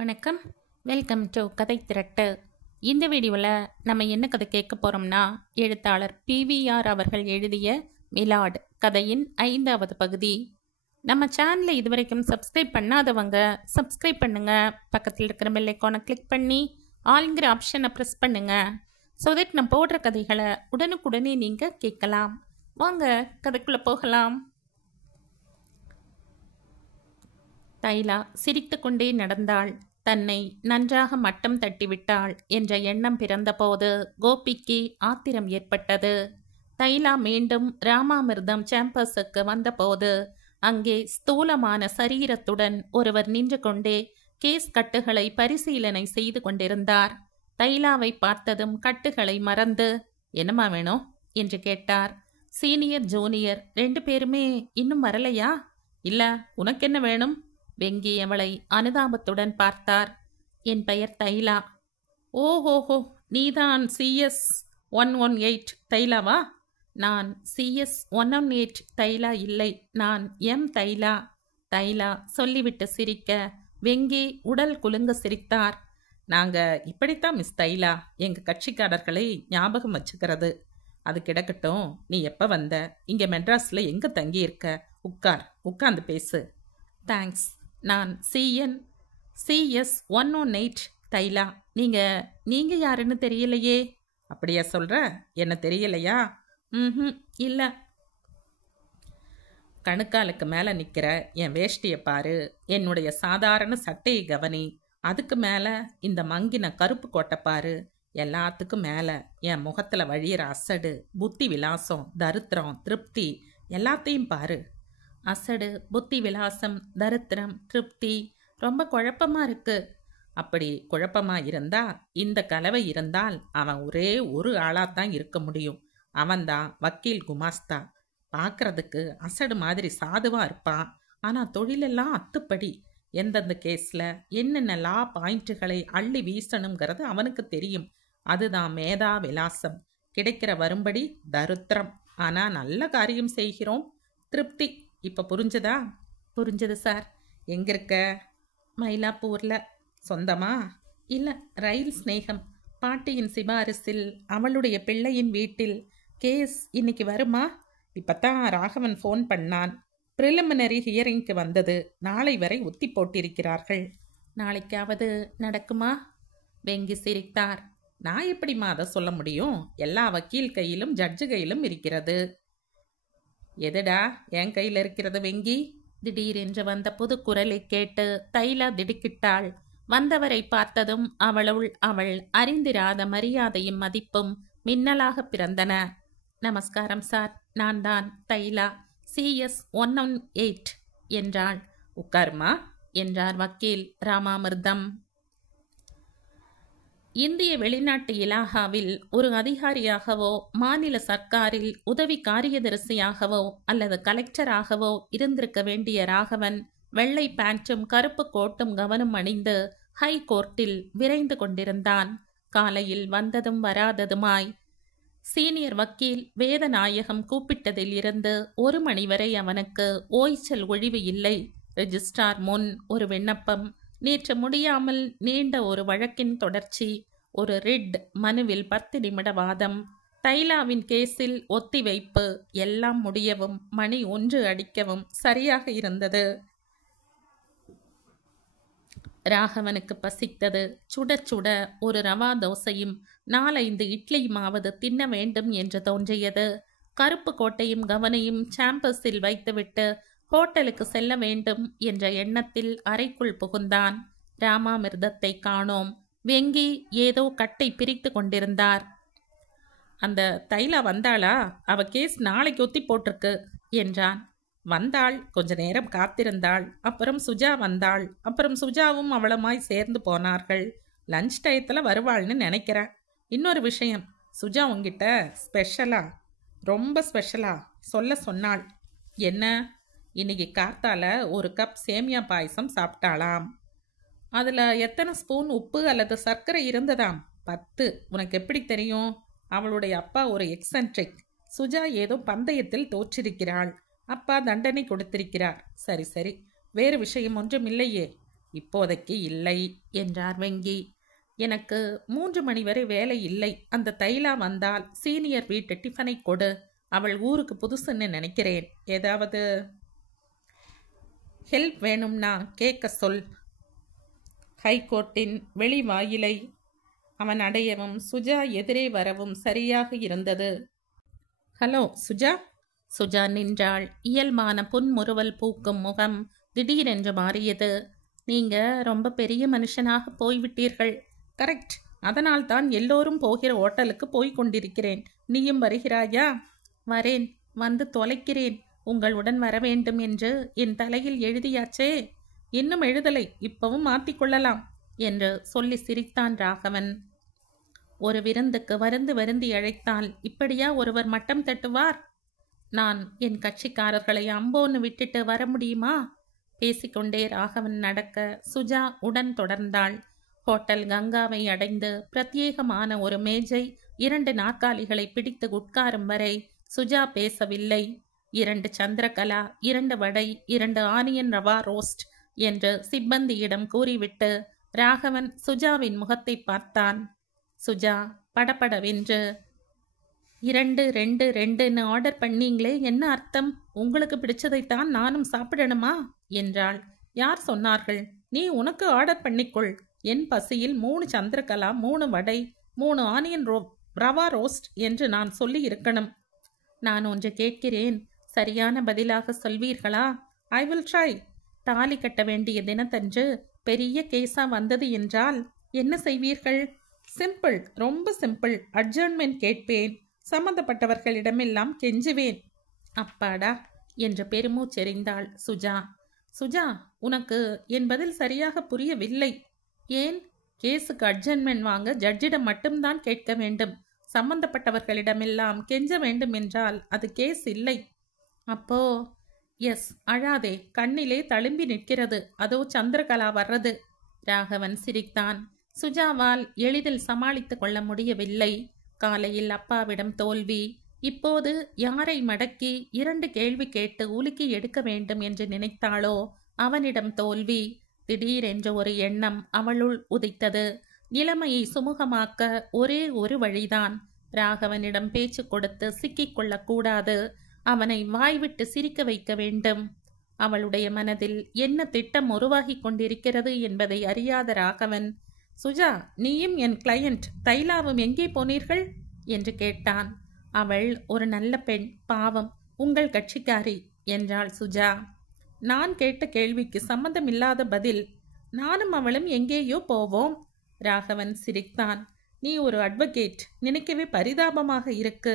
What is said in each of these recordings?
வணக்கம். Welcome to கதை திரட்டு. இந்த வீடியோவில் நம்ம என்ன கதை கேட்க போகிறோம்னா, எழுத்தாளர் PVR அவர்கள் எழுதிய மிலாட் கதையின் 5வது பகுதி. நம்ம சேனலை இதுவரைக்கும் சப்ஸ்கிரைப் பண்ணாதவங்க சப்ஸ்கிரைப் பண்ணுங்க. பக்கத்தில் இருக்கிற பெல் ஐக்கானை கிளிக் பண்ணி ஆல்ங்கிற ஆப்ஷனை ப்ரெஸ் பண்ணுங்க. ஸோ தட் நம்ம போடுற கதைகளை உடனுக்குடனே நீங்கள் கேட்கலாம். வாங்க கதைக்குள்ளே போகலாம். தைலா சிரித்து கொண்டே நடந்தாள். தன்னை நன்றாக மட்டம் தட்டிவிட்டாள் என்ற எண்ணம் பிறந்தபோது கோபிக்கு ஆத்திரம் ஏற்பட்டது. தைலா மீண்டும் ராமாமிர்தம் சாம்பஸுக்கு வந்தபோது அங்கே ஸ்தூலமான சரீரத்துடன் ஒருவர் நின்று கொண்டே கேஸ் கட்டுகளை பரிசீலனை செய்து கொண்டிருந்தார். தைலாவை பார்த்ததும் கட்டுகளை மறந்து, என்னம்மா வேணும் என்று கேட்டார். சீனியர் ஜூனியர் 2 பேருமே இன்னும் வரலையா? இல்ல, உனக்கு என்ன வேணும்? வெங்கி அவளை அனுதாபத்துடன் பார்த்தார். என் பெயர் தைலா. ஓஹோஹோ, நீதான் CS 118 தைலாவா? நான் CS 118 தைலா இல்லை, நான் தைலா. தைலா சொல்லிவிட்டு சிரிக்க வெங்கி உடல் குலுங்க சிரித்தார். நாங்க இப்படித்தான் மிஸ் தைலா எங்க கட்சிக்காரர்களை ஞாபகம் வச்சுக்கிறது. அது கிடக்கட்டும், நீ எப்ப வந்த? இங்க மெட்ராஸ்ல எங்க தங்கி இருக்க? உட்கார்ந்து பேசு. தேங்க்ஸ். நான் CS 118 தைலா. நீங்க யாருன்னு தெரியலையே. அப்படியா சொல்ற? என்ன தெரியலையா? இல்ல. கணுக்காலுக்கு மேல நிக்கிற என் வேஷ்டியை பாரு, என்னுடைய சாதாரண சட்டையை கவனி, அதுக்கு மேல இந்த மங்கின கருப்பு கோட்டை பாரு, எல்லாத்துக்கும் மேல என் முகத்துல வழியிற அசடு, புத்தி விலாசம், தரித்திரம், திருப்தி எல்லாத்தையும் பாரு. அசடு, புத்தி விலாசம், தரித்திரம், திருப்தி ரொம்ப குழப்பமா இருக்கு. அப்படி குழப்பமா இருந்தா இந்த கலவை இருந்தால் அவன் ஒரே ஒரு ஆளாத்தான் இருக்க முடியும். அவன்தான் வக்கீல் குமாஸ்தா. பார்க்கறதுக்கு அசடு மாதிரி சாதுவா இருப்பான். ஆனா தொழிலெல்லாம் அத்துப்படி. எந்தெந்த கேஸ்ல என்னென்ன லா பாயிண்ட்டுகளை அள்ளி வீசணுங்கிறது அவனுக்கு தெரியும். அதுதான் மேதா விலாசம். கிடைக்கிற வரும்படி தரித்திரம். ஆனா நல்ல காரியம் செய்கிறோம். திருப்தி. இப்ப புரிஞ்சதா? புரிஞ்சது சார். எங்க இருக்க? மயிலாப்பூர்ல. சொந்தமா? இல்ல, ரயில் ஸ்நேகம். பாட்டியின் சிபாரிசில் அவளுடைய பிள்ளையின் வீட்டில். கேஸ் இன்னைக்கு வருமா? இப்பத்தான் ராகவன் ஃபோன் பண்ணான். ப்ரிலிமினரி ஹியரிங்க்கு வந்தது. நாளை வரை ஒத்தி போட்டிருக்கிறார்கள். நாளைக்காவது நடக்குமா? வெங்கி சிரித்தார். நான் எப்படிமா அதை சொல்ல முடியும்? எல்லா வக்கீல் கையிலும் ஜட்ஜு கையிலும் இருக்கிறது. எதுடா என் கையில் இருக்கிறது வெங்கி? திடீரென்று வந்த புது குரலை கேட்டு தைலா திடுக்கிட்டாள். வந்தவரை பார்த்ததும் அவள் அறிந்திராத மரியாதையும் மதிப்பும் மின்னலாக பிறந்தன. நமஸ்காரம் சார், நான் தான் தைலா, CS 118 என்றாள். உட்காருமா என்றார் வக்கீல் ராமாமிர்தம். இந்திய வெளிநாட்டு இலாகாவில் ஒரு அதிகாரியாகவோ, மாநில சர்க்காரில் உதவி காரியதரிசியாகவோ அல்லது கலெக்டராகவோ இருந்திருக்க வேண்டிய ராகவன் வெள்ளை பேண்ட்டும் கருப்பு கோட்டும் கவனம் அணிந்து ஹை கோர்ட்டில் விரைந்து கொண்டிருந்தான். காலையில் வந்ததும் வராததுமாய் சீனியர் வக்கீல் வேதநாயகம் கூப்பிட்டதில் இருந்து 1 மணி வரை அவனுக்கு ஓய்ச்சல் ஒழிவு இல்லை. ரெஜிஸ்ட்ரார் முன் ஒரு விண்ணப்பம், நேற்று முடியாமல் நீண்ட ஒரு வழக்கின் தொடர்ச்சி, ஒரு ரிட் மனுவில் 10 நிமிட வாதம், தைலாவின் கேஸில் ஒத்திவைப்பு, எல்லாம் முடியவும் மணி 1 அடிக்கவும் சரியாக இருந்தது. ராகவனுக்கு பசித்தது. சுட சுட ஒரு ரவா தோசையும் 4-5 இட்லியுமாவது தின்ன வேண்டும் என்று தோன்றியது. கருப்பு கோட்டையும் கவனையும் சாம்பஸில் வைத்துவிட்டு ஹோட்டலுக்கு செல்ல வேண்டும் என்ற எண்ணத்தில் அறைக்குள் புகுந்தான். ராமாமிர்தத்தை காணோம். வெங்கி ஏதோ கட்டை பிரித்து கொண்டிருந்தார். அந்த தைலா வந்தாளா? அவ கேஸ் நாளைக்கு ஒத்தி போட்டிருக்கு என்றான். வந்தாள், கொஞ்ச நேரம் காத்திருந்தாள். அப்புறம் சுஜா வந்தாள். அப்புறம் சுஜாவும் அவளுமாய் சேர்ந்து போனார்கள். லஞ்ச் டயத்தில் வருவாள்னு நினைக்கிறேன். இன்னொரு விஷயம், சுஜா உங்ககிட்ட ஸ்பெஷலா, ரொம்ப ஸ்பெஷலா சொல்ல சொன்னாள். என்ன? இன்னைக்கு காத்தால ஒரு கப் சேமியா பாயசம் சாப்பிட்டாளாம். அதில் எத்தனை ஸ்பூன் உப்பு அல்லது சர்க்கரை இருந்ததாம்? 10. உனக்கு எப்படி தெரியும்? அவளுடைய அப்பா ஒரு எக்ஸென்ட்ரிக். சுஜா ஏதோ பந்தயத்தில் தோற்றிருக்கிறாள். அப்பா தண்டனை கொடுத்திருக்கிறார். சரி சரி, வேறு விஷயம் ஒன்றும் இல்லையே. இப்போதைக்கு இல்லை என்றார் வெங்கி. எனக்கு 3 மணி வரை வேலை இல்லை. அந்த தைலா வந்தால் சீனியர் வீட்டு டிஃபனை கொடு. அவள் ஊருக்கு புதுசுன்னு நினைக்கிறேன். ஏதாவது ஹெல்ப் வேணும்னா கேட்க சொல். ஹைகோர்ட்டின் வெளிவாயிலை அவன் அடையவும் சுஜா எதிரே வரவும் சரியாக இருந்தது. ஹலோ சுஜா. சுஜா நின்றாள். இயல்பான புன்முறுவல் பூக்கும் முகம் திடீரென்று மாறியது. நீங்க ரொம்ப பெரிய மனுஷனாக போய்விட்டீர்கள். கரெக்ட். அதனால்தான் எல்லோரும் போகிற ஓட்டலுக்கு போய் கொண்டிருக்கிறேன். நீயும் வருகிறாயா? வரேன். வந்து தொலைக்கிறேன். உங்களுடன் வர வேண்டும் என்று என் தலையில் எழுதியாச்சே. இன்னும் எழுதலை. இப்பவும் மாற்றிக்கொள்ளலாம் என்று சொல்லி சிரித்தான் ராகவன். ஒரு விருந்துக்கு வருந்தி அழைத்தால் இப்படியா ஒருவர் மட்டம் தட்டுவார்? நான் என் கட்சிக்காரர்களை அம்போன்னு விட்டுட்டு வர முடியுமா? பேசிக்கொண்டே ராகவன் நடக்க சுஜா உடன் தொடர்ந்தாள். ஹோட்டல் கங்காவை அடைந்து பிரத்யேகமான ஒரு மேஜை 2 நாற்காலிகளை பிடித்து உட்காரும் வரை சுஜா பேசவில்லை. 2 சந்திரகலா, 2 வடை, 2 ஆனியன் ரவா ரோஸ்ட் என்று சிப்பந்தியிடம் கூறிவிட்டு ராகவன் சுஜாவின் முகத்தை பார்த்தான். சுஜா படபடவென்று 2 2 2ன்னு ஆர்டர் பண்ணீங்களே, என்ன அர்த்தம்? உங்களுக்கு பிடிச்சதைத்தான் நானும் சாப்பிடணுமா என்றாள். யார் சொன்னார்கள்? நீ உனக்கு ஆர்டர் பண்ணிக்கொள். என் பசியில் 3 சந்திரகலா, 3 வடை, 3 ஆனியன் ரவா ரோஸ்ட் என்று நான் சொல்லி இருக்கணும். நான் ஒன்று கேட்கிறேன், சரியான பதிலாக சொல்வீர்களா? I will try. தாலி கட்ட வேண்டிய தினத்தன்று பெரிய கேஸா வந்தது என்றால் என்ன செய்வீர்கள்? சிம்பிள், ரொம்ப சிம்பிள். அட்ஜர்ன்மெண்ட் கேட்பேன். சம்பந்தப்பட்டவர்களிடமெல்லாம் கெஞ்சுவேன். அப்பாடா என்று பெருமூச்செறிந்தாள் சுஜா. சுஜா, உனக்கு என் பதில் சரியாக புரியவில்லை. ஏன்? கேஸுக்கு அட்ஜர்ன்மெண்ட் வாங்க ஜட்ஜிடம் மட்டும்தான் கேட்க வேண்டும். சம்பந்தப்பட்டவர்களிடமெல்லாம் கெஞ்ச வேண்டும் என்றால் அது கேஸ் இல்லை. அப்போ எஸ். அழாதே, கண்ணிலே தழும்பி நிற்கிறது. அதோ சந்திரகலா வர்றது. ராகவன் சிரித்தான். சுஜாவால் எளிதில் சமாளித்து கொள்ள முடியவில்லை. காலையில் அப்பாவிடம் தோல்வி. இப்போது யாரை மடக்கி 2 கேள்வி கேட்டு உலுக்கி எடுக்க வேண்டும் என்று நினைத்தாளோ அவனிடம் தோல்வி. திடீரென்று ஒரு எண்ணம் அவளுள் உதித்தது. நிலைமையை சுமூகமாக்க ஒரே ஒரு வழிதான். ராகவனிடம் பேச்சு கொடுத்து சிக்கிக்கொள்ளக்கூடாது. அவனை வாய்விட்டு சிரிக்க வைக்க வேண்டும். அவளுடைய மனதில் என்ன திட்டம் உருவாகி கொண்டிருக்கிறது என்பதை அறியாத ராகவன், சுஜா, நீயும் என் கிளையண்ட் தைலாவும் எங்கே போனீர்கள் என்று கேட்டான். அவள் ஒரு நல்ல பெண், பாவம், உங்கள் கட்சிக்காரி என்றாள் சுஜா. நான் கேட்ட கேள்விக்கு சம்மந்தமில்லாத பதில். நானும் அவளும் எங்கேயோ போவோம். ராகவன் சிரித்தான். நீ ஒரு அட்வொகேட், நினைக்கவே பரிதாபமாக இருக்கு.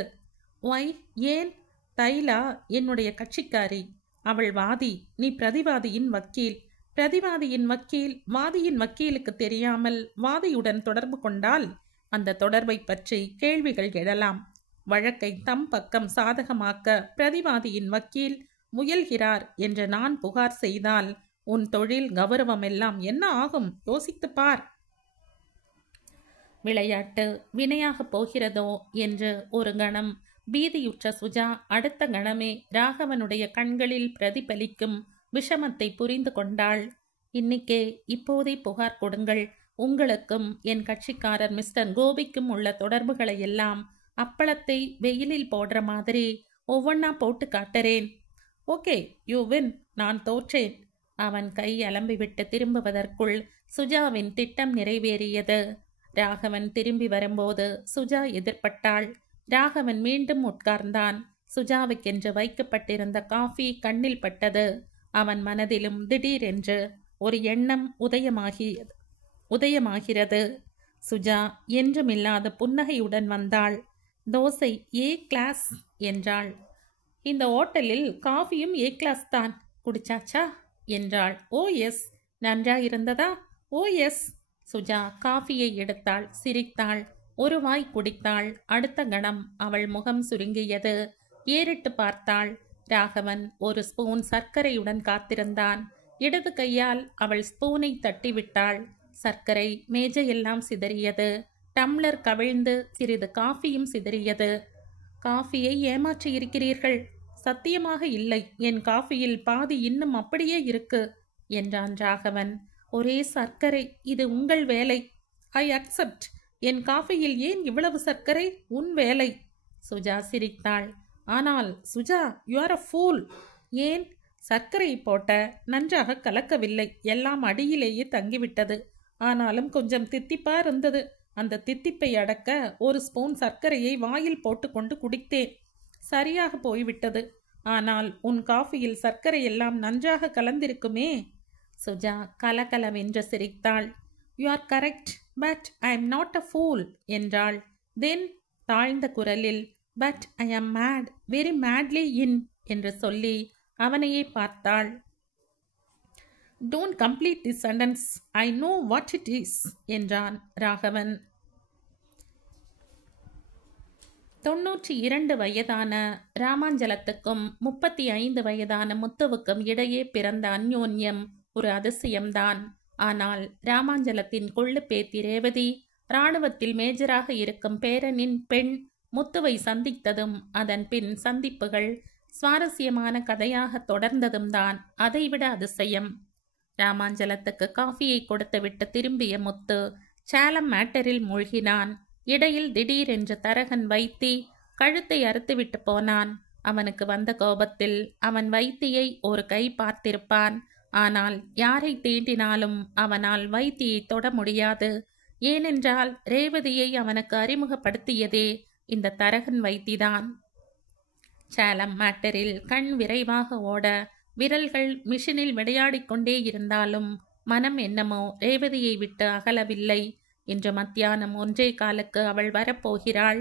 ஒய்? ஏன்? தைலா என்னுடைய கட்சிக்காரி. அவள் வாதி, நீ பிரதிவாதியின் வக்கீல். பிரதிவாதியின் வக்கீல் வாதியின் வக்கீலுக்கு தெரியாமல் வாதியுடன் தொடர்பு கொண்டால் அந்த தொடர்பை பற்றி கேள்விகள் எழலாம். வழக்கை தம் பக்கம் சாதகமாக்க பிரதிவாதியின் வக்கீல் முயல்கிறார் என்று நான் புகார் செய்தால் உன் தொழில் கௌரவம் எல்லாம் என்ன ஆகும்? யோசித்துப் பார். விளையாட்டு வினையாகப் போகிறதோ என்று ஒரு கணம் பீதியுற்ற சுஜா அடுத்த கணமே ராகவனுடைய கண்களில் பிரதிபலிக்கும் விஷமத்தை புரிந்து கொண்டாள். இன்னிக்கே இப்போதே புகார் கொடுங்கள். உங்களுக்கும் என் கட்சிக்காரர் மிஸ்டர் கோபிக்கும் உள்ள தொடர்புகளை எல்லாம் அப்பளத்தை வெயிலில் போடுற மாதிரி ஒவ்வொன்னா போட்டு காட்டுறேன். Okay, you win. நான் தோற்றேன். அவன் கை அலம்பிவிட்டு திரும்புவதற்குள் சுஜாவின் திட்டம் நிறைவேறியது. ராகவன் திரும்பி வரும்போது சுஜா எதிர்பட்டாள். ராகவன் மீண்டும் உட்கார்ந்தான். சுஜாவுக்கென்று வைக்கப்பட்டிருந்த காஃபி கண்ணில் பட்டது. அவன் மனதிலும் திடீரென்று ஒரு எண்ணம் உதயமாகிறது. சுஜா என்றுமில்லாத புன்னகையுடன் வந்தாள். தோசை ஏ கிளாஸ் என்றாள். இந்த ஓட்டலில் காஃபியும் ஏ கிளாஸ் தான். குடிச்சாச்சா என்றாள். ஓ எஸ். நன்றாயிருந்ததா? ஓ எஸ். சுஜா காஃபியை எடுத்தாள், சிரித்தாள், ஒரு வாய் குடித்தாள். அடுத்த கணம் அவள் முகம் சுருங்கியது. ஏறிட்டு பார்த்தாள். ராகவன் ஒரு ஸ்பூன் சர்க்கரையுடன் காத்திருந்தான். இடது கையால் அவள் ஸ்பூனை தட்டிவிட்டாள். சர்க்கரை மேஜையெல்லாம் சிதறியது. டம்ளர் கவிழ்ந்து சிறிது காஃபியும் சிதறியது. காஃபியை ஏமாற்றி இருக்கிறீர்கள். சத்தியமாக இல்லை. என் காஃபியில் பாதி இன்னும் அப்படியே இருக்கு என்றான் ராகவன். ஒரே சர்க்கரை, இது உங்கள் வேலை. I accept. என் காஃபியில் ஏன் இவ்வளவு சர்க்கரை? உன் வேலை. சுஜா சிரித்தாள். ஆனால் Suja, you are a fool. ஏன்? சர்க்கரை போட்ட, நன்றாக கலக்கவில்லை, எல்லாம் அடியிலேயே தங்கிவிட்டது. ஆனாலும் கொஞ்சம் தித்திப்பா இருந்தது. அந்த தித்திப்பை அடக்க ஒரு ஸ்பூன் சர்க்கரையை வாயில் போட்டுக்கொண்டு குடித்தேன். சரியாக போய்விட்டது. ஆனால் உன் காஃபியில் சர்க்கரை எல்லாம் நன்றாக கலந்திருக்குமே. சுஜா கலகலவென்று சிரித்தாள். You are correct, but I am not a pool என்றாள். தென் தாழ்ந்த குரலில், பட் ஐ ஆம் மேட், வெரி மேட்லி இன் என்று சொல்லி அவனையே பார்த்தாள். Don't complete the sentence, I know what it is என்றான் ராகவன். 92 வயதான ராமாஞ்சலத்துக்கும் 35 வயதான முத்துவுக்கும் இடையே பிறந்த அந்யோன்யம் ஒரு அதிசயம்தான். ஆனால் ராமாஞ்சலத்தின் கொள்ளு பேத்தி ரேவதி இராணுவத்தில் மேஜராக இருக்கும் பேரனின் பெண் முத்துவை சந்தித்ததும் அதன் பின் சந்திப்புகள் சுவாரஸ்யமான கதையாக தொடர்ந்ததும் தான் அதைவிட அதிசயம். ராமாஞ்சலத்துக்கு காஃபியை கொடுத்துவிட்டு திரும்பிய முத்து சேலம் மேட்டரில் மூழ்கினான். இடையில் திடீரென்று தரகன் வைத்தி கழுத்தை அறுத்துவிட்டு போனான். அவனுக்கு வந்த கோபத்தில் அவன் வைத்தியை ஒரு கை பார்த்திருப்பான். ஆனால் யாரை தீண்டினாலும் அவனால் வைத்தியை தொட முடியாது. ஏனென்றால் ரேவதியை அவனுக்கு அறிமுகப்படுத்தியதே இந்த தரகன் வைத்திதான். சேலம் மேட்டரில் கண் விரைவாக ஓட, விரல்கள் மிஷினில் விளையாடிக் கொண்டே இருந்தாலும் மனம் என்னமோ ரேவதியை விட்டு அகலவில்லை. இன்று மத்தியானம் 1:15 அவள் வரப்போகிறாள்.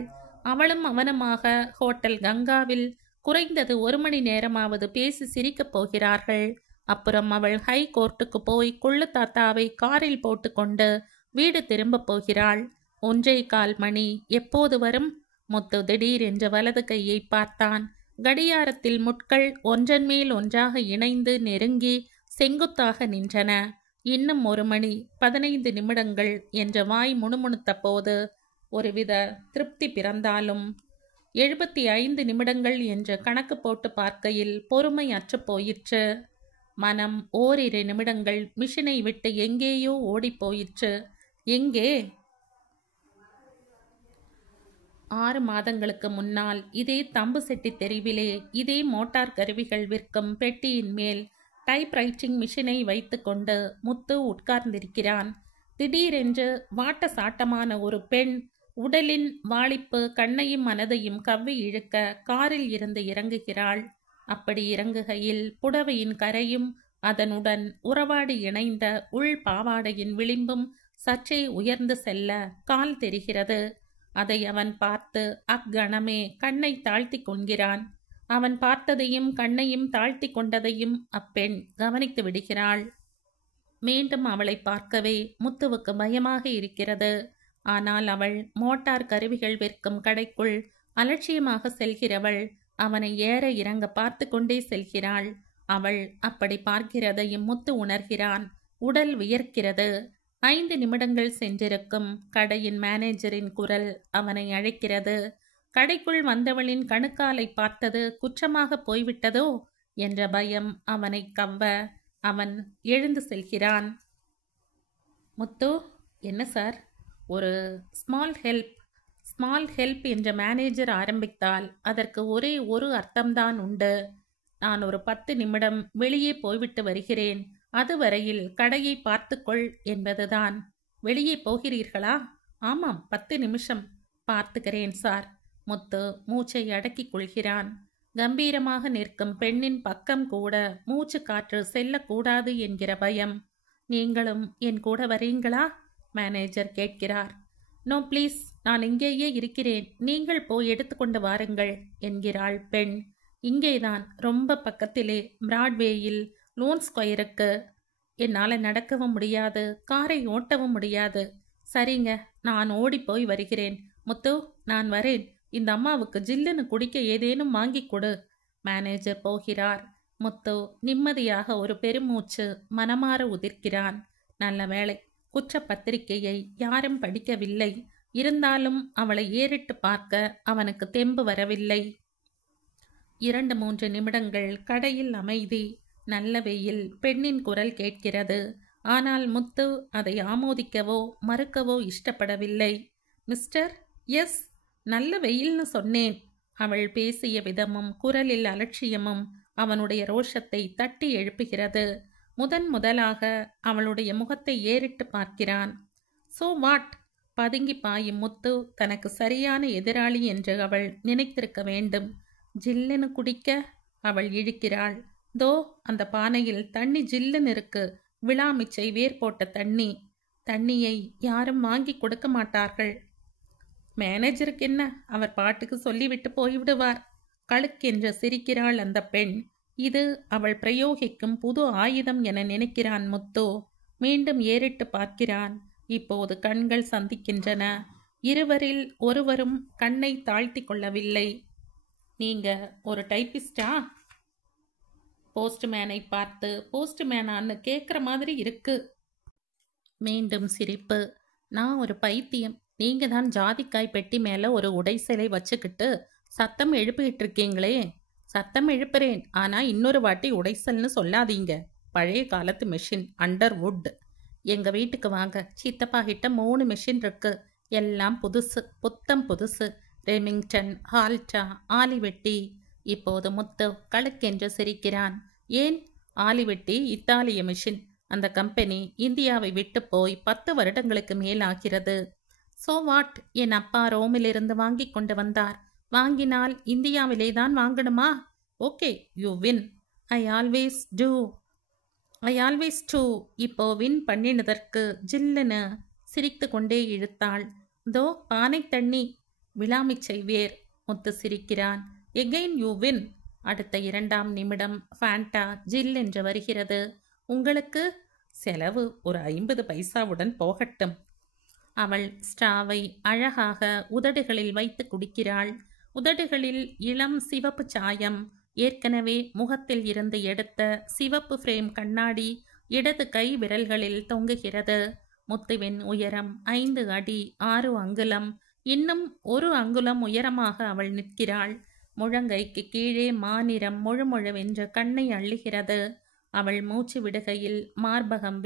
அவளும் அவனுமாக ஹோட்டல் கங்காவில் குறைந்தது 1 மணி நேரமாவது பேசி சிரிக்கப் போகிறார்கள். அப்புறம் அவள் ஹை கோர்ட்டுக்கு போய் கொள்ளு தாத்தாவை காரில் போட்டுக்கொண்டு வீடு திரும்பப் போகிறாள். 1:15 மணி எப்போது வரும்? முத்து திடீரென்று வலது கையை பார்த்தான். கடியாரத்தில் முட்கள் ஒன்றன் மேல் ஒன்றாக இணைந்து நெருங்கி செங்குத்தாக நின்றன. இன்னும் 1 மணி 15 நிமிடங்கள் என்ற வாய் முணுமுணுத்த போது ஒருவித திருப்தி பிறந்தாலும் 75 நிமிடங்கள் என்று கணக்கு போட்டு பார்க்கையில் பொறுமை அற்று போயிற்று. மனம் ஓரிரு நிமிடங்கள் மிஷினை விட்டு எங்கேயோ ஓடிப்போயிற்று. எங்கே? 6 மாதங்களுக்கு முன்னால் இதே தம்பு செட்டி தெருவிலே இதே மோட்டார் கருவிகள் விற்கும் பெட்டியின் மேல் டைப்ரைட்டிங் மிஷினை வைத்து கொண்டு முத்து உட்கார்ந்திருக்கிறான். திடீரென்று வாட்ட சாட்டமான ஒரு பெண் உடலின் வாளிப்பு கண்ணையும் மனதையும் கவ்வி இழுக்க காரில் இருந்து இறங்குகிறாள். அப்படி இறங்குகையில் புடவையின் கரையும் அதனுடன் உறவாடி இணைந்த உள் பாவாடையின் விளிம்பும் சற்றே உயர்ந்து செல்ல கால் தெரிகிறது. அதை அவன் பார்த்து அக்கணமே கண்ணை தாழ்த்தி கொள்கிறான். அவன் பார்த்ததையும் கண்ணையும் தாழ்த்தி கொண்டதையும் அப்பெண் கவனித்து விடுகிறாள். மீண்டும் அவளை பார்க்கவே முத்துவுக்கு பயமாக இருக்கிறது. ஆனால் அவள் மோட்டார் கருவிகள் விற்கும் கடைக்குள் அலட்சியமாக செல்கிறவள் அவனை ஏற இறங்க பார்த்து கொண்டே செல்கிறாள். அவள் அப்படி பார்க்கிறதையும் முத்து உணர்கிறான். உடல் வியர்க்கிறது. 5 நிமிடங்கள் சென்றிருக்கும். கடையின் மேனேஜரின் குரல் அவனை அழைக்கிறது. கடைக்குள் வந்தவளின் கணுக்காலை பார்த்தது குற்றமாக போய்விட்டதோ என்ற பயம் அவனை கவ்வ அவன் எழுந்து செல்கிறான். முத்து, என்ன சார்? ஒரு ஸ்மால் ஹெல்ப் என்ற மேனேஜர் ஆரம்பித்தால் அதற்கு ஒரே ஒரு அர்த்தம்தான் உண்டு. நான் ஒரு 10 நிமிடம் வெளியே போய்விட்டு வருகிறேன். அதுவரையில் கடையை பார்த்துக்கொள் என்பதுதான். வெளியே போகிறீர்களா? ஆமாம், 10 நிமிஷம். பார்த்துக்கிறேன் சார். முத்து மூச்சை அடக்கிக் கொள்கிறான். கம்பீரமாக நிற்கும் பெண்ணின் பக்கம் கூட மூச்சு காற்று செல்லக்கூடாது என்கிற பயம். நீங்களும் என் கூட வரீங்களா? மேனேஜர் கேட்கிறார். நோ ப்ளீஸ், நான் இங்கேயே இருக்கிறேன். நீங்கள் போய் எடுத்துக்கொண்டு வாருங்கள் என்கிறாள் பெண். இங்கேதான், ரொம்ப பக்கத்திலே, பிராட்வேயில் லோன் ஸ்கொயருக்கு. என்னால் நடக்கவும் முடியாது, காரை ஓட்டவும் முடியாது. சரிங்க, நான் ஓடி போய் வருகிறேன். முத்து, நான் வரேன். இந்த அம்மாவுக்கு ஜில்லுன்னு குடிக்க ஏதேனும் வாங்கி கொடு. மேனேஜர் போகிறார். முத்து நிம்மதியாக ஒரு பெருமூச்சு மனமாற உதிர்க்கிறான். நல்ல வேளை, குற்றப்பத்திரிகையை யாரும் படிக்கவில்லை. இருந்தாலும் அவளை ஏறிட்டு பார்க்க அவனுக்கு தெம்பு வரவில்லை. 2-3 நிமிடங்கள் கடையில் அமைதி. நல்ல வெயில். பெண்ணின் குரல் கேட்கிறது. ஆனால் முத்து அதை ஆமோதிக்கவோ மறுக்கவோ இஷ்டப்படவில்லை. மிஸ்டர், எஸ், நல்ல வெயில்னு சொன்னேன். அவள் பேசிய விதமும் குரலில் அலட்சியமும் அவனுடைய ரோஷத்தை தட்டி எழுப்புகிறது. முதலாக அவளுடைய முகத்தை ஏறிட்டு பார்க்கிறான். So what? பதுங்கி பாயும் முத்து தனக்கு சரியான எதிராளி என்று அவள் நினைத்திருக்க வேண்டும். ஜில்லுன்னு குடிக்க அவள் இழுக்கிறாள். தோ அந்த பானையில் தண்ணி ஜில்லுன்னு இருக்கு. விளாமிச்சை வேர் போட்ட தண்ணி. தண்ணியை யாரும் வாங்கி கொடுக்க மாட்டார்கள். மேனேஜருக்கு என்ன, அவர் பாட்டுக்கு சொல்லிவிட்டு போய்விடுவார். கழுக்கென்று சிரிக்கிறாள் அந்த பெண். இது அவள் பிரயோகிக்கும் புது ஆயுதம் என நினைக்கிறான் முத்து. மீண்டும் ஏறிட்டு பார்க்கிறான். இப்போது கண்கள் சந்திக்கின்றன. இருவரில் ஒருவரும் கண்ணை தாழ்த்தி கொள்ளவில்லை. நீங்க ஒரு டைப்பிஸ்டா? போஸ்ட்மேனை பார்த்து போஸ்ட்மேனான்னு கேட்குற மாதிரி இருக்கு. மீண்டும் சிரிப்பு. நான் ஒரு பைத்தியம். நீங்க தான் ஜாதிக்காய் பெட்டி மேல ஒரு உடைசலை வச்சுக்கிட்டு சத்தம் எழுப்பிக்கிட்டு இருக்கீங்களே. சத்தம் எழுப்புறேன், ஆனா இன்னொரு வாட்டி உடைசல்னு சொல்லாதீங்க. பழைய காலத்து மெஷின், அண்டர்வுட். எங்க வீட்டுக்கு வாங்க, சித்தப்பா கிட்ட 3 மெஷின் இருக்கு. எல்லாம் புதுசு, புத்தம் புதுசு. ரெமிங்டன், ஹால்டா, ஆலிவெட்டி. இப்போது முத்து கழுக்கென்று சிரிக்கிறான். ஏன்? ஆலிவெட்டி இத்தாலிய மிஷின். அந்த கம்பெனி இந்தியாவை விட்டு போய் 10 வருடங்களுக்கு மேல் ஆகிறது. So what? என் அப்பா ரோமிலிருந்து வாங்கி கொண்டு வந்தார். வாங்கினால் இந்தியாவிலே தான் வாங்கணுமா? Okay, you win. I always do. இப்போ வின் பண்ணினதற்கு ஜில்லுன்னு சிரித்து கொண்டே இழுத்தாள். தோ பானை தண்ணி, விளாமிச்சை வேர். முத்து சிரிக்கிறான். Again you win. அடுத்த 2ஆம் நிமிடம் ஃபேண்டா ஜில் என்று வருகிறது. உங்களுக்கு செலவு ஒரு 50 பைசாவுடன் போகட்டும். அவள் ஸ்ட்ராவை அழகாக உதடுகளில் வைத்து குடிக்கிறாள். உதடுகளில் இளம் சிவப்பு சாயம். ஏற்கனவே முகத்தில் இருந்து எடுத்த சிவப்பு ஃப்ரேம் கண்ணாடி இடது கை விரல்களில் தொங்குகிறது. முத்துவின் உயரம் 5 அடி 6 அங்குலம். இன்னும் 1 அங்குலம் உயரமாக அவள் நிற்கிறாள். முழங்கைக்கு கீழே மாநிறம் முழுமுழுவென்று கண்ணை அள்ளுகிறது. அவள் மூச்சு விடுகையில் மார்பகம்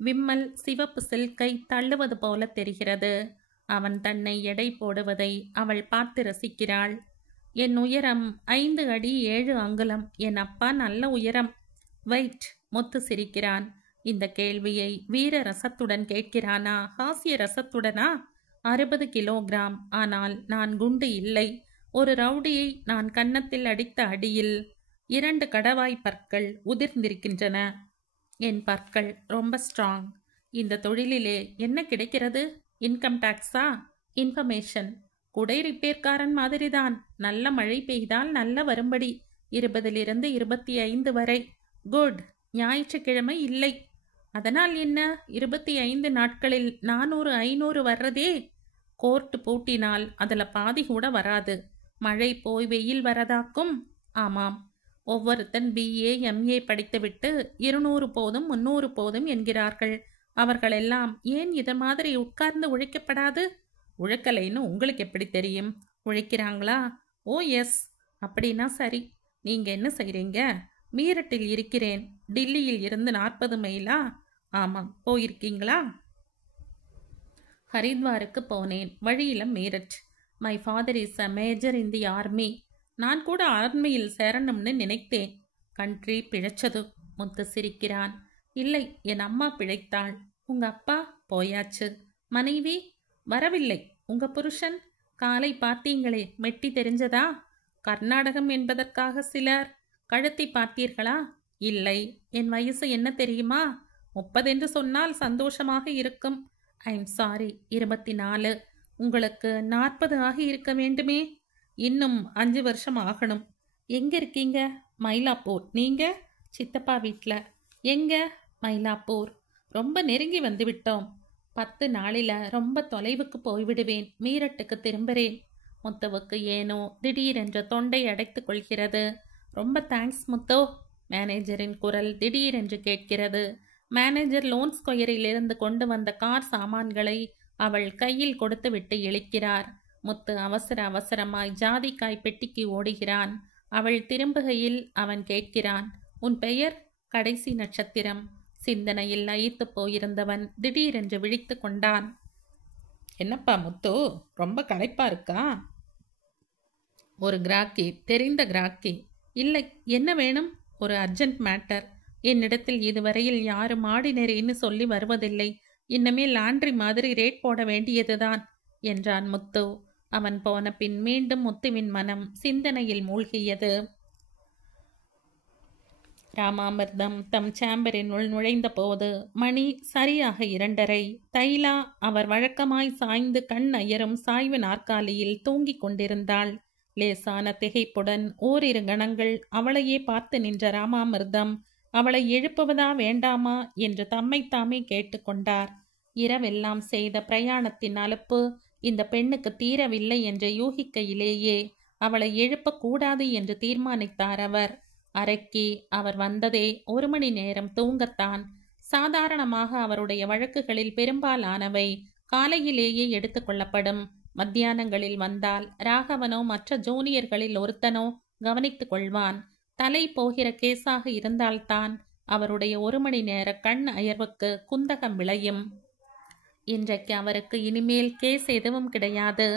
விம்மல் சிவப்பு சில்கை தள்ளுவது போல தெரிகிறது. அவன் தன்னை எடை போடுவதை அவள் பார்த்து ரசிக்கிறாள். என் உயரம் 5 அடி 7 அங்குலம். என் அப்பா நல்ல உயரம். வெயிட். முத்து சிரிக்கிறான். இந்த கேள்வியை வீர ரசத்துடன் கேட்கிறானா, ஹாஸ்ய ரசத்துடனா? 60 கிலோகிராம். ஆனால் நான் குண்டு இல்லை. ஒரு ரவுடியை நான் கன்னத்தில் அடித்த அடியில் 2 கடவாய் பற்கள் உதிர்ந்திருக்கின்றன. என் பற்கள் ரொம்ப ஸ்ட்ராங். இந்த தொழிலிலே என்ன கிடைக்கிறது? இன்கம் டாக்ஸா? இன்ஃபர்மேஷன். குடை ரிப்பேர்காரன் மாதிரிதான். நல்ல மழை பெய்தால் நல்ல வரும்படி. 20லிருந்து 25 வரை. குட். ஞாயிற்றுக்கிழமை இல்லை. அதனால் என்ன? 25 நாட்களில் 400 500 வர்றதே. கோர்ட் பூட்டினால் அதில் பாதி கூட வராது. மழை போய் வெயில் வரதாக்கும். ஆமாம். ஒவ்வொருத்தன் BA MA படித்துவிட்டு 200 போதும் 300 போதும் என்கிறார்கள். அவர்களெல்லாம் ஏன் இதை மாதிரி உட்கார்ந்து உழைக்கப்படாது? உழைக்கலைன்னு உங்களுக்கு எப்படி தெரியும்? உழைக்கிறாங்களா? ஓ எஸ். அப்படின்னா சரி. நீங்க என்ன செய்றீங்க? மீரட்டில் இருக்கிறேன். டில்லியில் இருந்து 40 மைலா? ஆமாம். போயிருக்கீங்களா? ஹரித்வாருக்கு போனேன். வழியில Meerut. My father is a major in the army. நான் கூட ஆர்மியில் சேரணும்னு நினைத்தேன். கண்ட்ரி பிழைச்சது. முத்து சிரிக்கிறான். இல்லை, என் அம்மா பிழைத்தாள். உங்க அப்பா போயாச்சு. மனைவி வரவில்லை. உங்க புருஷன்? காலை பார்த்தீங்களே, மெட்டி தெரிஞ்சதா? கர்நாடகம் என்பதற்காக சிலர். கழுத்தை பார்த்தீர்களா? இல்லை. என் வயசு என்ன தெரியுமா? 30 என்று சொன்னால் சந்தோஷமாக இருக்கும். I am sorry, 24. உங்களுக்கு 40 ஆகி இருக்க வேண்டுமே. இன்னும் 5 வருஷம் ஆகணும். எங்க இருக்கீங்க? மயிலாப்பூர். நீங்க? சித்தப்பா வீட்டில். எங்க? மயிலாப்பூர். ரொம்ப நெருங்கி வந்து விட்டோம். 10 நாளில் ரொம்ப தொலைவுக்கு போய்விடுவேன். மீரட்டுக்கு திரும்புகிறேன். முத்துவுக்கு ஏனோ திடீரென்று தொண்டை அடைத்து கொள்கிறது. ரொம்ப தேங்க்ஸ் முத்தோ. மேனேஜரின் குரல் திடீரென்று கேட்கிறது. மேனேஜர் லோன் ஸ்கொயரிலிருந்து கொண்டு வந்த கார் சாமான்களை அவள் கையில் கொடுத்து விட்டு இழுக்கிறார். முத்து அவசரமாய் ஜாதிக்காய் பெட்டிக்கு ஓடுகிறான். அவள் திரும்புகையில் அவன் கேட்கிறான். உன் பெயர்? கடைசி நட்சத்திரம். சிந்தனையில் லயித்து போயிருந்தவன் திடீரென்று விழித்து கொண்டான். என்னப்பா முத்து, ரொம்ப களைப்பா இருக்கா? ஒரு கிராக்கி, தெரிந்த கிராக்கி. இல்லை, என்ன வேணும்? ஒரு அர்ஜென்ட் மேட்டர். என்னிடத்தில் இதுவரையில் யாரும் ஆர்டினரின்னு சொல்லி வருவதில்லை. இன்னமே லாண்ட்ரி மாதிரி ரேட் போட வேண்டியதுதான் என்றான் முத்து. அவன் போன பின் மீண்டும் முத்துவின் மனம் சிந்தனையில் மூழ்கியது. ராமாமிர்தம் தம் சேம்பரினுள் நுழைந்த போது மணி சரியாக 2:30. தைலா அவர் வழக்கமாய் சாய்ந்து கண் அயரும் சாய்வு நாற்காலியில் தூங்கிக் கொண்டிருந்தாள். லேசான திகைப்புடன் ஓரிரு கணங்கள் அவளையே பார்த்து நின்ற ராமாமிர்தம் அவளை எழுப்புவதா வேண்டாமா என்று தம்மைத்தாமே கேட்டுக்கொண்டார். இரவெல்லாம் செய்த பிரயாணத்தின் அலுப்பு இந்த பெண்ணுக்கு தீரவில்லை என்று யூகிக்கையிலேயே அவளை எழுப்பக்கூடாது என்று தீர்மானித்தார் அவர். அறைக்கு அவர் வந்ததே 1 மணி நேரம் தூங்கத்தான். சாதாரணமாக அவருடைய வழக்குகளில் பெரும்பாலானவை காலையிலேயே எடுத்துக்கொள்ளப்படும். மத்தியானங்களில் வந்தால் ராகவனோ மற்ற ஜூனியர்களில் ஒருத்தனோ கவனித்துக் கொள்வான். தலை போகிற கேஸாக இருந்தால்தான் அவருடைய 1 மணி நேர கண் அயர்வுக்கு குந்தகம் விளையும். இன்றைக்கு அவருக்கு இனிமேல் கேஸ் எதுவும் கிடையாது.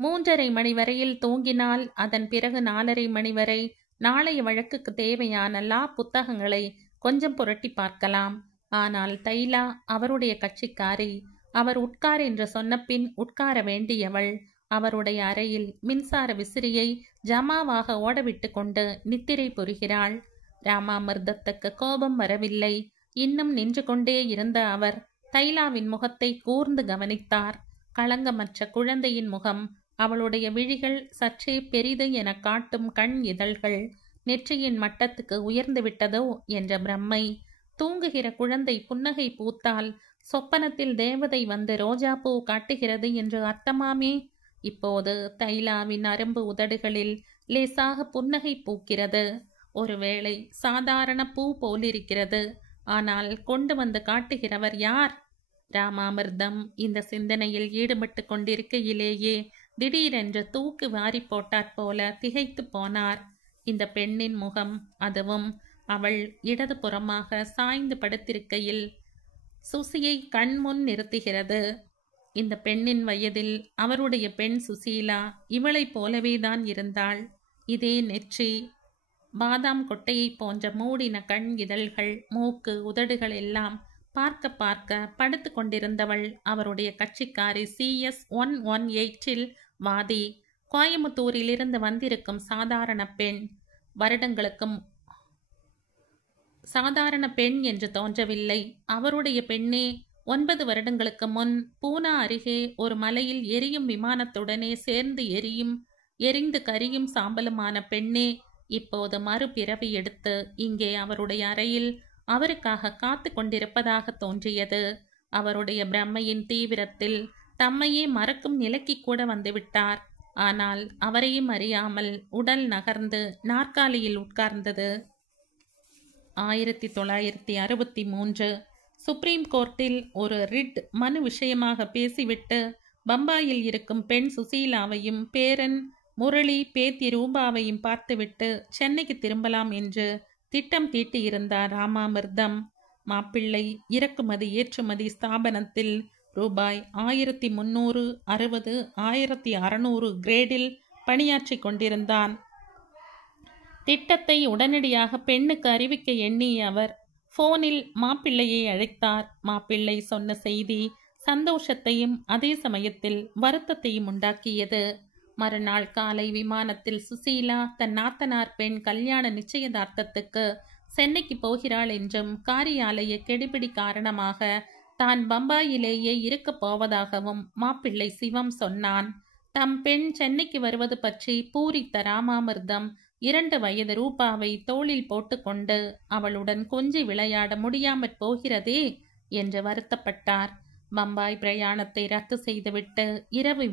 3:30 மணி வரையில் தூங்கினால் அதன் பிறகு 4:30 மணி வரை நாளைய வழக்குக்கு தேவையான லா புத்தகங்களை கொஞ்சம் புரட்டி பார்க்கலாம். ஆனால் தைலா அவருடைய கட்சிக்காரி. அவர் உட்கார் என்று சொன்ன பின் உட்கார வேண்டியவள். அவருடைய அறையில் மின்சார விசிறியை ஜமாவாக ஓடவிட்டு கொண்டு நித்திரை புரிகிறாள். ராமாமிர்தத்துக்கு கோபம் வரவில்லை. இன்னும் நின்று கொண்டே இருந்த அவர் தைலாவின் முகத்தை கூர்ந்து கவனித்தார். களங்கமற்ற குழந்தையின் முகம், அவளுடைய விழிகள் சற்றே பெரிது என காட்டும் கண் இதழ்கள் நெற்றியின் மட்டத்துக்கு உயர்ந்து விட்டதோ என்ற பிரம்மை. தூங்குகிற குழந்தை புன்னகை பூத்தால் சொப்பனத்தில் தேவதை வந்து ரோஜா பூ காட்டுகிறது என்று அர்த்தமாமே. இப்போது தைலாவின் அரும்பு உதடுகளில் லேசாக புன்னகை பூக்கிறது. ஒருவேளை சாதாரண பூ போலிருக்கிறது. ஆனால் கொண்டு வந்து காட்டுகிறவர் யார்? ராமாமிர்தம் இந்த சிந்தனையில் ஈடுபட்டு கொண்டிருக்கையிலேயே திடீரென்று தூக்கு வாரி போட்டாற் போல திகைத்து போனார். இந்த பெண்ணின் முகம், அதுவும் அவள் இடது புறமாக சாய்ந்து படுத்திருக்கையில் சுசியை கண்முன் நிறுத்துகிறது. இந்த பெண்ணின் வயதில் அவருடைய பெண் சுசீலா இவளைப் போலவேதான் இருந்தாள். இதே நெற்றி, பாதாம் கொட்டையை போன்ற மூடின கண் இதழ்கள், மூக்கு, உதடுகள் எல்லாம் பார்க்க பார்க்க படுத்து கொண்டிருந்தவள் அவருடைய கட்சிக்காரி CS 118 வாதி. கோயமுத்தூரிலிருந்து வந்திருக்கும் சாதாரண பெண். வருடங்களுக்கும் சாதாரண பெண் என்று தோன்றவில்லை. அவருடைய பெண்ணே 9 வருடங்களுக்கு முன் பூனா அருகே ஒரு மலையில் எரியும் விமானத்துடனே சேர்ந்து எரிந்து கரியும் சாம்பலுமான பெண்ணே இப்போது மறுபிறவி எடுத்து இங்கே அவருடைய அறையில் அவருக்காக காத்து கொண்டிருப்பதாக தோன்றியது. அவருடைய பிரம்மையின் தீவிரத்தில் தம்மையே மறக்கும் நிலைக்கு கூட வந்துவிட்டார். ஆனால் அவரையும் அறியாமல் உடல் நகர்ந்து நாற்காலியில் உட்கார்ந்தது. 1963 சுப்ரீம் கோர்ட்டில் ஒரு ரிட் மனு விஷயமாக பேசிவிட்டு பம்பாயில் இருக்கும் பெண் சுசீலாவையும் பேரன் முரளி பேத்தி ரூபாவையும் பார்த்துவிட்டு சென்னைக்கு திரும்பலாம் என்று திட்டம் தீட்டியிருந்தார் ராமாமிர்தம். மாப்பிள்ளை இறக்குமதி ஏற்றுமதி ஸ்தாபனத்தில் ரூபாய் 1360 1600 கிரேடில் பணியாற்றி கொண்டிருந்தான். திட்டத்தை உடனடியாக பெண்ணுக்கு அறிவிக்க எண்ணிய அவர் போனில் மாப்பிள்ளையை அழைத்தார். மாப்பிள்ளை சொன்ன செய்தி சந்தோஷத்தையும் அதே சமயத்தில் வருத்தத்தையும் உண்டாக்கியது. மறுநாள் காலை விமானத்தில் சுசீலா தன் நாத்தனார் பெண் கல்யாண நிச்சயதார்த்தத்துக்கு சென்னைக்கு போகிறாள் என்றும் காரியாலய கெடுபிடி காரணமாக தான் பம்பாயிலேயே இருக்கப் போவதாகவும் மாப்பிள்ளை சிவம் சொன்னான். தம் பெண் சென்னைக்கு வருவது பற்றி பூரித்த ராமாமிர்தம் 2 வயது ரூபாவை தோளில் போட்டுக்கொண்டு அவளுடன் கொஞ்சி விளையாட முடியாமற் போகிறதே என்று வருத்தப்பட்டார். பம்பாய் பிரயாணத்தை ரத்து செய்துவிட்டு இரவு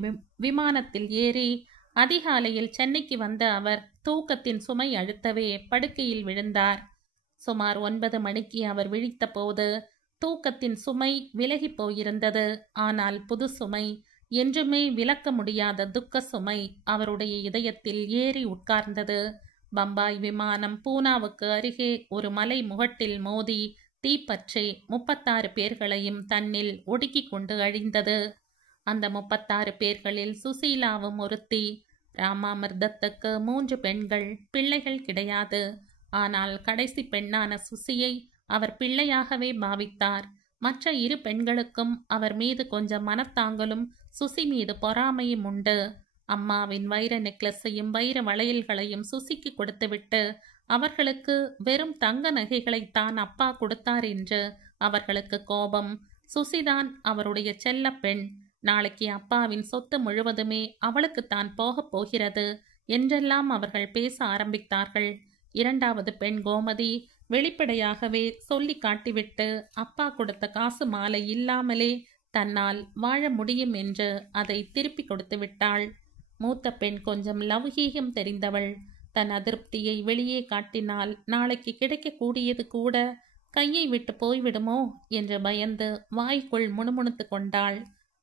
விமானத்தில் ஏறி அதிகாலையில் சென்னைக்கு வந்த அவர் தூக்கத்தின் சுமை அழுத்தவே படுக்கையில் விழுந்தார். சுமார் 9 மணிக்கு அவர் விழித்த போது தூக்கத்தின் சுமை விலகி போயிருந்தது. ஆனால் புது சுமை, என்றுமே விலக்க முடியாத துக்க சுமை அவருடைய இதயத்தில் ஏறி உட்கார்ந்தது. பம்பாய் விமானம் பூனாவுக்கு அருகே ஒரு மலை முகட்டில் மோதி தீப்பற்றி 36 பேர்களையும் தன்னில் ஒடுக்கிக் கொண்டு அழிந்தது. அந்த 36 பேர்களில் சுசீலாவும் ஒருத்தி. ராமாமிர்தத்துக்கு 3 பெண்கள் பிள்ளைகள் கிடையாது. ஆனால் கடைசி பெண்ணான சுசியை அவர் பிள்ளையாகவே பாவித்தார். மற்ற 2 பெண்களுக்கும் அவர் மீது கொஞ்சம் மனத்தாங்கலும் சுசி மீது பொறாமையும் உண்டு. அம்மாவின் வைர நெக்லஸையும் வைர வளையல்களையும் சுசிக்கு கொடுத்துவிட்டு அவர்களுக்கு வெறும் தங்க நகைகளைத்தான் அப்பா கொடுத்தார் என்று அவர்களுக்கு கோபம். சுசிதான் அவருடைய செல்ல பெண். நாளைக்கு அப்பாவின் சொத்து முழுவதுமே அவளுக்குத்தான் போகப் போகிறது என்றெல்லாம் அவர்கள் பேச ஆரம்பித்தார்கள். 2வது பெண் கோமதி வெளிப்படையாகவே சொல்லி காட்டிவிட்டு அப்பா கொடுத்த காசு மாலை இல்லாமலே தன்னால் வாழ முடியும் என்று அதை திருப்பி கொடுத்து விட்டாள். மூத்த பெண் கொஞ்சம் லௌகீகம் தெரிந்தவள். தன் அதிருப்தியை வெளியே காட்டினால் நாளைக்கு கிடைக்கக்கூடியது கூட கையை விட்டு போய்விடுமோ என்று பயந்து வாய்க்குள் முணுமுணுத்து கொண்டாள்.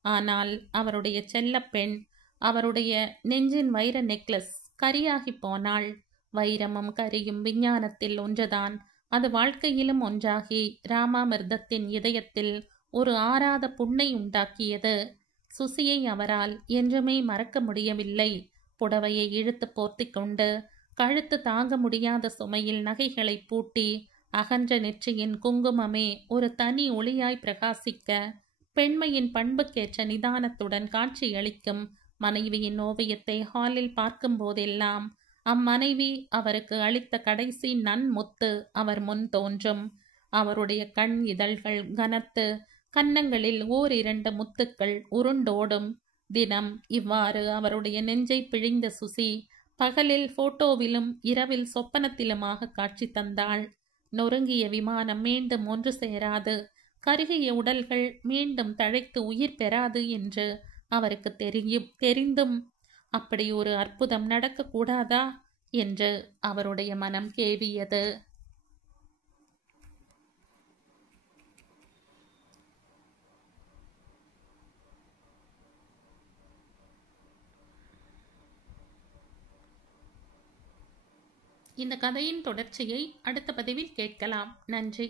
ஆனால் அவருடைய செல்ல பெண், அவருடைய நெஞ்சின் வைர நெக்லஸ் கரியாகி போனாள். வைரமும் கரியும் விஞ்ஞானத்தில் ஒன்றுதான். அது வாழ்க்கையிலும் ஒன்றாகி ராமாமிர்தத்தின் இதயத்தில் ஒரு ஆறாத புண்ணை உண்டாக்கியது. சுசியை அவரால் என்றுமே மறக்க முடியவில்லை. புடவையை இழுத்து போர்த்தி கொண்டு கழுத்து தாங்க முடியாத சுமையில் நகைகளை பூட்டி அகன்ற நெற்றியின் குங்குமமே ஒரு தனி ஒளியாய் பிரகாசிக்க, பெண்மையின் பண்புக்கேற்ற நிதானத்துடன் காட்சியளிக்கும் மனைவியின் ஓவியத்தை ஹாலில் பார்க்கும் போதெல்லாம் அம்மனைவி அவருக்கு அளித்த கடைசி நன்முத்து அவர் முன் தோன்றும். அவருடைய கண் இதழ்கள் கனத்து கன்னங்களில் 1-2 முத்துக்கள் உருண்டோடும். தினம் இவ்வாறு அவருடைய நெஞ்சை பிழிந்த சுசி பகலில் போட்டோவிலும் இரவில் சொப்பனத்திலுமாக காட்சி தந்தாள். நொறுங்கிய விமானம் மீண்டும் ஒன்று சேராது, கருகிய உடல்கள் மீண்டும் தழைத்து உயிர் பெறாது என்று அவருக்கு தெரிந்தும் அப்படி ஒரு அற்புதம் நடக்கக்கூடாதா என்று அவருடைய மனம் கேவியது. இந்த கதையின் தொடர்ச்சியை அடுத்த பதிவில் கேட்கலாம். நன்றி.